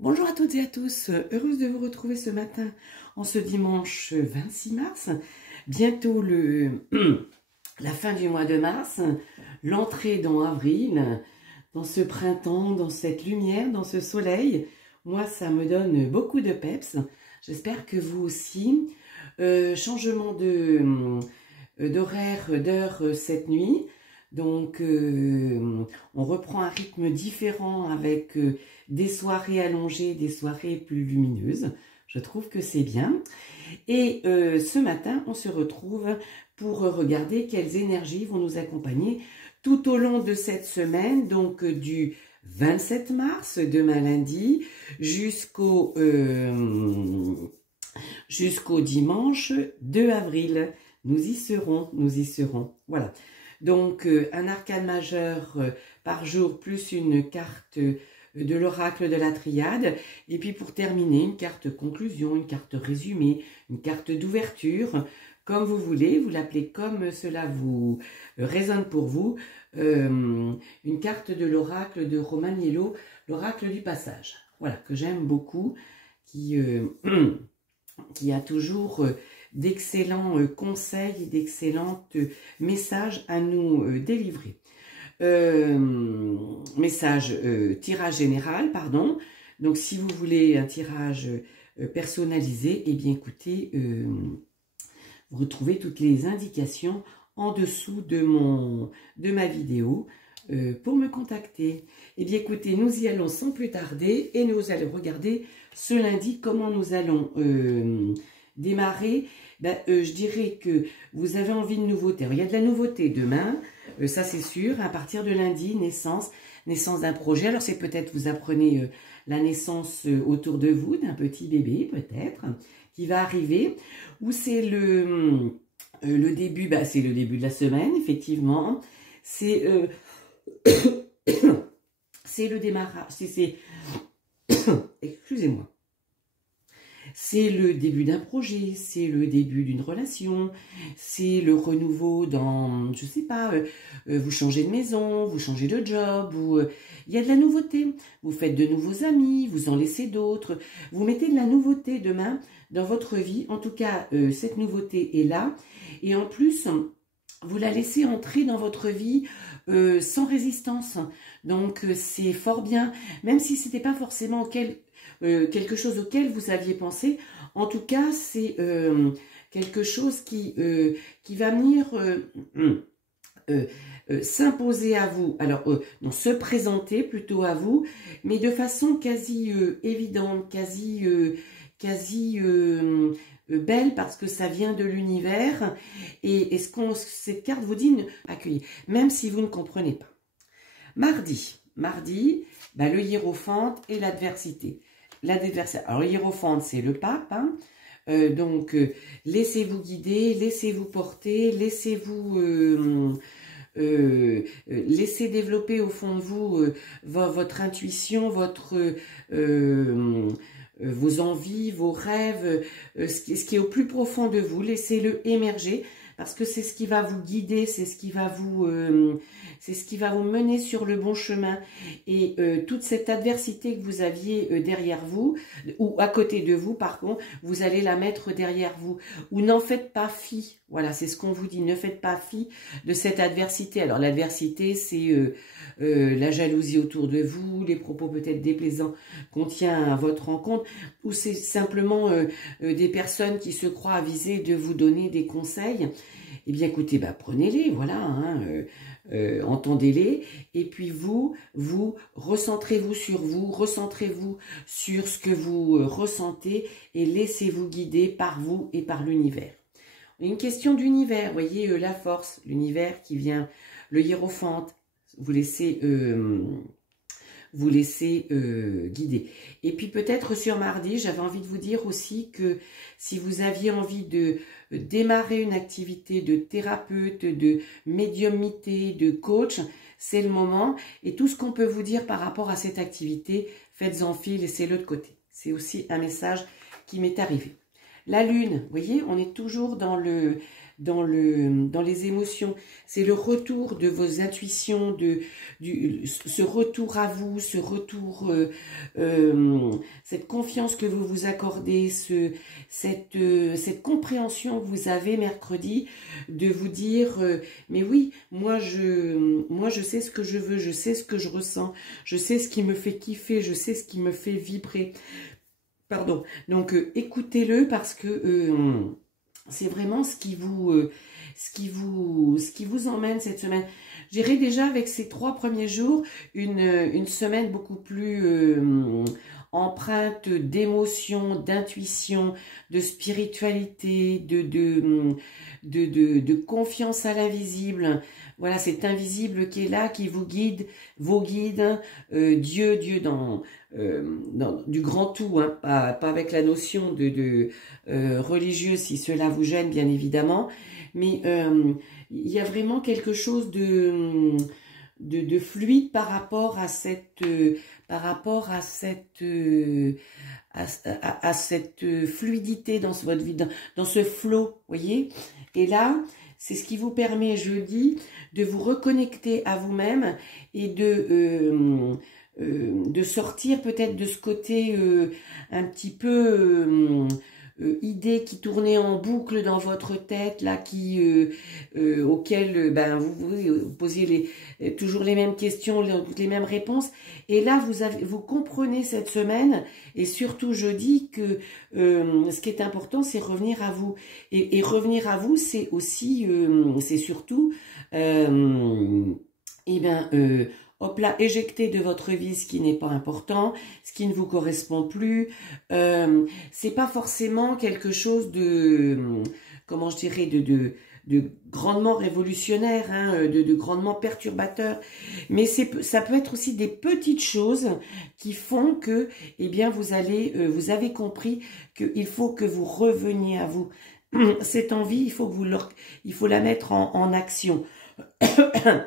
Bonjour à toutes et à tous, heureuse de vous retrouver ce matin en ce dimanche 26 mars, bientôt la fin du mois de mars, l'entrée dans avril, dans ce printemps, dans cette lumière, dans ce soleil. Moi, ça me donne beaucoup de peps, j'espère que vous aussi. Changement d'horaire, d'heure cette nuit. Donc, on reprend un rythme différent avec des soirées allongées, des soirées plus lumineuses. Je trouve que c'est bien. Et ce matin, on se retrouve pour regarder quelles énergies vont nous accompagner tout au long de cette semaine, donc du 27 mars, demain lundi, jusqu'au dimanche 2 avril. Nous y serons, nous y serons. Voilà. Donc, un arcane majeur par jour, plus une carte de l'oracle de la triade. Et puis, pour terminer, une carte conclusion, une carte résumée, une carte d'ouverture. Comme vous voulez, vous l'appelez comme cela vous résonne pour vous. Une carte de l'oracle de Romaniello, l'oracle du passage. Voilà, que j'aime beaucoup, qui a toujours d'excellents conseils et d'excellents messages à nous délivrer. Tirage général, pardon. Donc, si vous voulez un tirage personnalisé, eh bien, écoutez, vous retrouvez toutes les indications en dessous de ma vidéo pour me contacter. Eh bien, écoutez, nous y allons sans plus tarder et nous allons regarder ce lundi comment nous allons démarrer. Je dirais que vous avez envie de nouveautés. Alors, il y a de la nouveauté demain, ça c'est sûr. À partir de lundi, naissance d'un projet. Alors, c'est peut-être vous apprenez la naissance autour de vous d'un petit bébé, peut-être, qui va arriver. Ou c'est le début, c'est le début de la semaine, effectivement. C'est c'est le démarrage, excusez-moi. C'est le début d'un projet, c'est le début d'une relation, c'est le renouveau dans, je sais pas, vous changez de maison, vous changez de job, il y a de la nouveauté. Vous faites de nouveaux amis, vous en laissez d'autres. Vous mettez de la nouveauté demain dans votre vie. En tout cas, cette nouveauté est là. Et en plus, vous la laissez entrer dans votre vie sans résistance. Donc, c'est fort bien, même si ce n'était pas forcément quelque chose auquel vous aviez pensé. En tout cas, c'est quelque chose qui va venir s'imposer à vous. Alors, non, se présenter plutôt à vous, mais de façon quasi évidente, quasi belle, parce que ça vient de l'univers. Et cette carte vous dit accueillir, même si vous ne comprenez pas. Mardi, le hiérophante et l'adversité. Alors, le hiérophante, c'est le pape, hein. Donc, laissez-vous guider, laissez-vous porter, laissez développer au fond de vous votre intuition, vos envies, vos rêves, ce qui est au plus profond de vous. Laissez-le émerger, parce que c'est ce qui va vous guider, c'est ce qui va vous mener sur le bon chemin. Et toute cette adversité que vous aviez derrière vous, ou à côté de vous, par contre, vous allez la mettre derrière vous. Ou n'en faites pas fi. Voilà, c'est ce qu'on vous dit. Ne faites pas fi de cette adversité. Alors, l'adversité, c'est la jalousie autour de vous, les propos peut-être déplaisants qu'on tient à votre rencontre, ou c'est simplement des personnes qui se croient avisées de vous donner des conseils. Eh bien, écoutez, prenez-les, voilà, hein, entendez-les, et puis vous recentrez-vous sur vous, recentrez-vous sur ce que vous ressentez, et laissez-vous guider par vous et par l'univers. Une question d'univers, voyez, la force, l'univers qui vient, le hiérophante, vous laissez guider. Et puis peut-être sur mardi, j'avais envie de vous dire aussi que si vous aviez envie de démarrer une activité de thérapeute, de médiumnité, de coach, c'est le moment. Et tout ce qu'on peut vous dire par rapport à cette activité, faites-en fi, laissez-le de côté. C'est aussi un message qui m'est arrivé. La lune, vous voyez, on est toujours dans dans les émotions. C'est le retour de vos intuitions, ce retour à vous, ce retour, cette confiance que vous vous accordez, cette compréhension que vous avez mercredi, de vous dire, mais oui, moi je sais ce que je veux, je sais ce que je ressens, je sais ce qui me fait kiffer, je sais ce qui me fait vibrer. Pardon. Donc écoutez-le parce que c'est vraiment ce qui vous emmène cette semaine. J'irai déjà avec ces 3 premiers jours une semaine beaucoup plus empreinte d'émotion, d'intuition, de spiritualité, de confiance à l'invisible. Voilà, cet invisible qui est là, qui vous guide, vos guides, Dieu du grand tout, hein, pas avec la notion de religieuse si cela vous gêne, bien évidemment, mais il y a vraiment quelque chose de fluide par rapport à cette fluidité dans votre vie, dans ce flow, voyez. Et là, c'est ce qui vous permet jeudi de vous reconnecter à vous-même et de sortir peut-être de ce côté un petit peu idées qui tournaient en boucle dans votre tête, là, auxquelles ben, vous posiez toujours les mêmes questions, les mêmes réponses. Et là, vous comprenez cette semaine, et surtout jeudi, que ce qui est important, c'est revenir à vous. Et revenir à vous, c'est aussi, c'est surtout, hop là, éjecter de votre vie ce qui n'est pas important, ce qui ne vous correspond plus. C'est pas forcément quelque chose de, comment je dirais, de grandement révolutionnaire, hein, de grandement perturbateur. Mais ça peut être aussi des petites choses qui font que, eh bien, vous avez compris qu'il faut que vous reveniez à vous. Cette envie, il faut la mettre en action.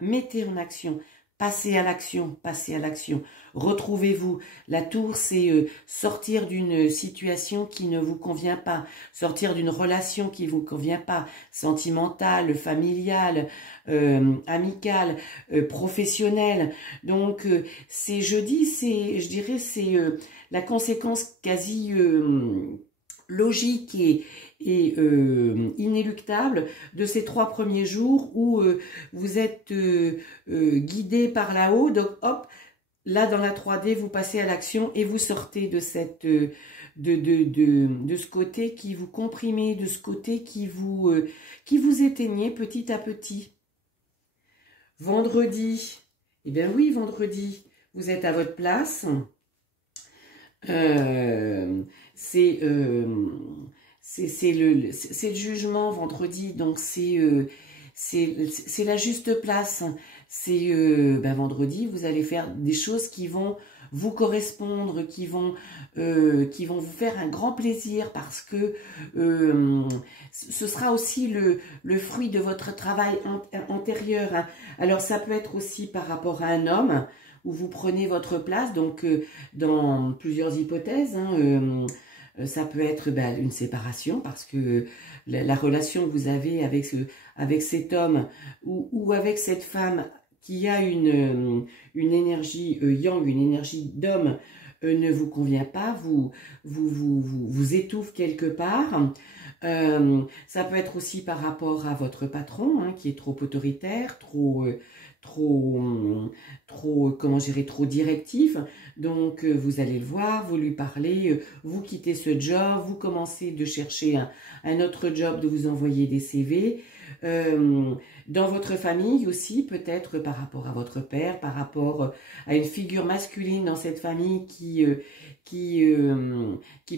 Mettez en action. Passez à l'action, passez à l'action. Retrouvez-vous. La tour, c'est sortir d'une situation qui ne vous convient pas, sortir d'une relation qui ne vous convient pas, sentimentale, familiale, amicale, professionnelle. Donc, c'est jeudi, je dirais, c'est la conséquence quasi logique et inéluctable de ces 3 premiers jours où vous êtes guidé par là-haut. Donc hop, là dans la 3D, vous passez à l'action et vous sortez de cette de ce côté qui vous comprimez, de ce côté qui vous éteignez petit à petit. Vendredi, eh bien oui, vendredi, vous êtes à votre place. C'est le jugement vendredi, donc c'est la juste place. C'est vendredi, vous allez faire des choses qui vont vous correspondre, qui vont vous faire un grand plaisir parce que ce sera aussi le fruit de votre travail antérieur, hein. Alors ça peut être aussi par rapport à un homme où vous prenez votre place, donc dans plusieurs hypothèses, hein, ça peut être une séparation parce que la relation que vous avez avec cet homme ou avec cette femme qui a une énergie yang, une énergie d'homme, ne vous convient pas, vous étouffe quelque part. Ça peut être aussi par rapport à votre patron, hein, qui est trop autoritaire, trop comment je dirais, trop directif. Donc vous allez le voir, vous lui parlez, vous quittez ce job, vous commencez de chercher un autre job, de vous envoyer des CV. Dans votre famille aussi, peut-être par rapport à votre père, par rapport à une figure masculine dans cette famille qui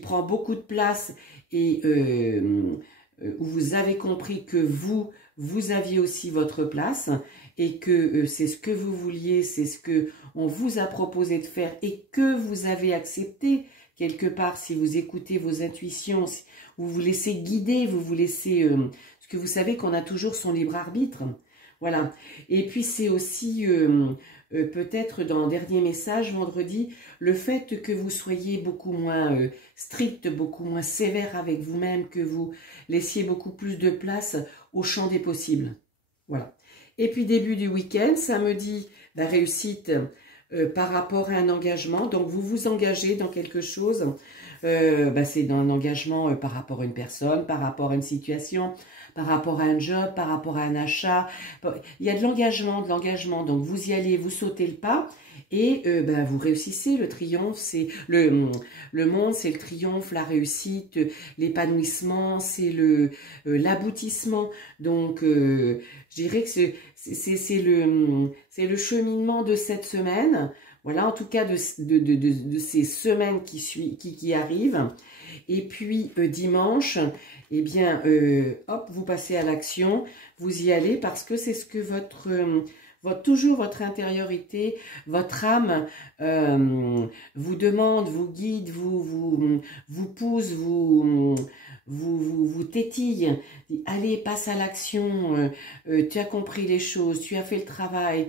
prend beaucoup de place et où vous avez compris que vous aviez aussi votre place et que c'est ce que vous vouliez, c'est ce que on vous a proposé de faire et que vous avez accepté quelque part. Si vous écoutez vos intuitions, si vous vous laissez guider, vous vous laissez... parce que vous savez qu'on a toujours son libre arbitre. Voilà. Et puis c'est aussi peut-être dans le dernier message vendredi, le fait que vous soyez beaucoup moins strict, beaucoup moins sévère avec vous-même, que vous laissiez beaucoup plus de place au champ des possibles. Voilà. Et puis début du week-end, samedi, la réussite par rapport à un engagement. Donc vous vous engagez dans quelque chose. C'est dans un engagement par rapport à une personne, par rapport à une situation, par rapport à un job, par rapport à un achat. Il y a de l'engagement, de l'engagement. Donc vous y allez, vous sautez le pas et vous réussissez. Le triomphe, c'est le monde, c'est le triomphe, la réussite, l'épanouissement, c'est l'aboutissement. Donc je dirais que c'est le cheminement de cette semaine. Voilà, en tout cas de ces semaines qui arrivent. Et puis dimanche, eh bien, hop, vous passez à l'action, vous y allez parce que c'est ce que toujours votre intériorité, votre âme vous demande, vous guide, vous pousse, vous tétille. Allez, passe à l'action, tu as compris les choses, tu as fait le travail,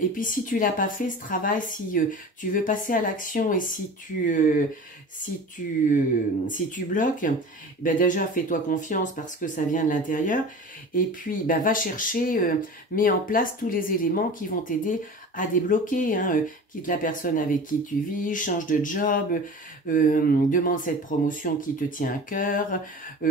et puis si tu l'as pas fait ce travail, si tu veux passer à l'action et si tu bloques, ben déjà fais-toi confiance parce que ça vient de l'intérieur. Et puis va chercher, mets en place tous les éléments qui vont t'aider à débloquer. Quitte la personne avec qui tu vis, change de job, demande cette promotion qui te tient à cœur,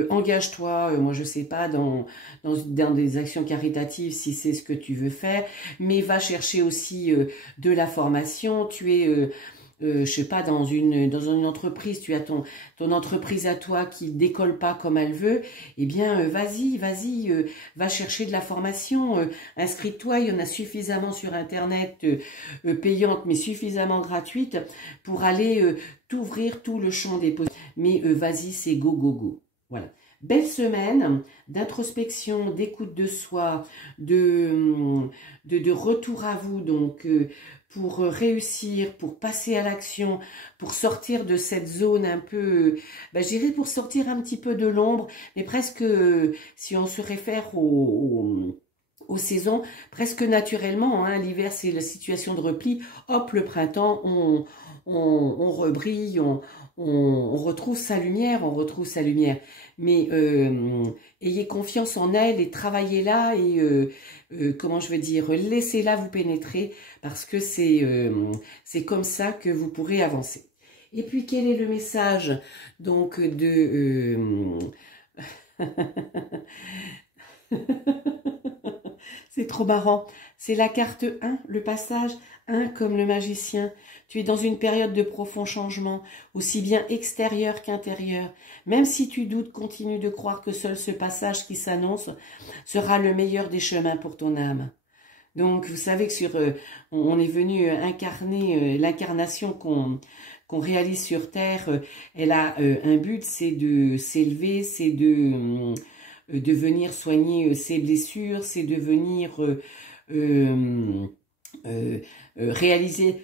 engage-toi, moi je sais pas, dans des actions caritatives si c'est ce que tu veux faire, mais va chercher aussi de la formation. Tu es je sais pas, dans une entreprise, tu as ton entreprise à toi qui décolle pas comme elle veut, eh bien vas-y, va chercher de la formation, inscris-toi, il y en a suffisamment sur internet, payantes mais suffisamment gratuites pour aller t'ouvrir tout le champ des possibles. Mais vas-y, c'est go, go, go. Voilà. Belle semaine d'introspection, d'écoute de soi, de retour à vous, donc pour réussir, pour passer à l'action, pour sortir de cette zone un peu, je dirais pour sortir un petit peu de l'ombre, mais presque, si on se réfère aux saisons, presque naturellement, l'hiver c'est la situation de repli, hop, le printemps, on rebrille, on retrouve sa lumière, mais ayez confiance en elle et travaillez-la et comment je veux dire, laissez-la vous pénétrer parce que c'est comme ça que vous pourrez avancer. Et puis quel est le message donc c'est trop marrant, c'est la carte 1, le passage 1 comme le magicien. Tu es dans une période de profond changement, aussi bien extérieur qu'intérieur. Même si tu doutes, continue de croire que seul ce passage qui s'annonce sera le meilleur des chemins pour ton âme. Donc, vous savez que on est venu incarner l'incarnation qu'on réalise sur Terre. Elle a un but, c'est de s'élever, c'est de venir soigner ses blessures, c'est de venir réaliser...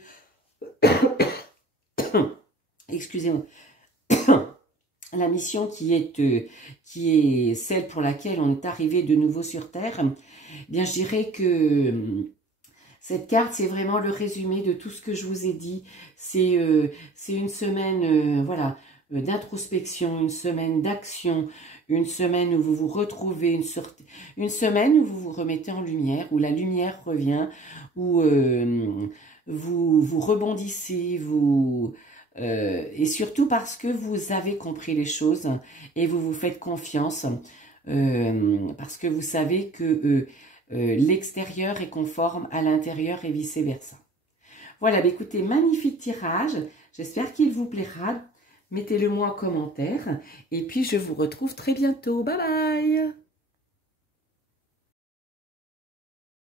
Excusez-moi. La mission qui est celle pour laquelle on est arrivé de nouveau sur Terre, bien je dirais que cette carte c'est vraiment le résumé de tout ce que je vous ai dit. C'est une semaine voilà, d'introspection, une semaine d'action, une semaine où vous vous retrouvez, une semaine où vous vous remettez en lumière, où la lumière revient, où vous rebondissez, et surtout parce que vous avez compris les choses et vous vous faites confiance, parce que vous savez que l'extérieur est conforme à l'intérieur et vice-versa. Voilà, écoutez, magnifique tirage, j'espère qu'il vous plaira, mettez-le moi en commentaire et puis je vous retrouve très bientôt, bye bye.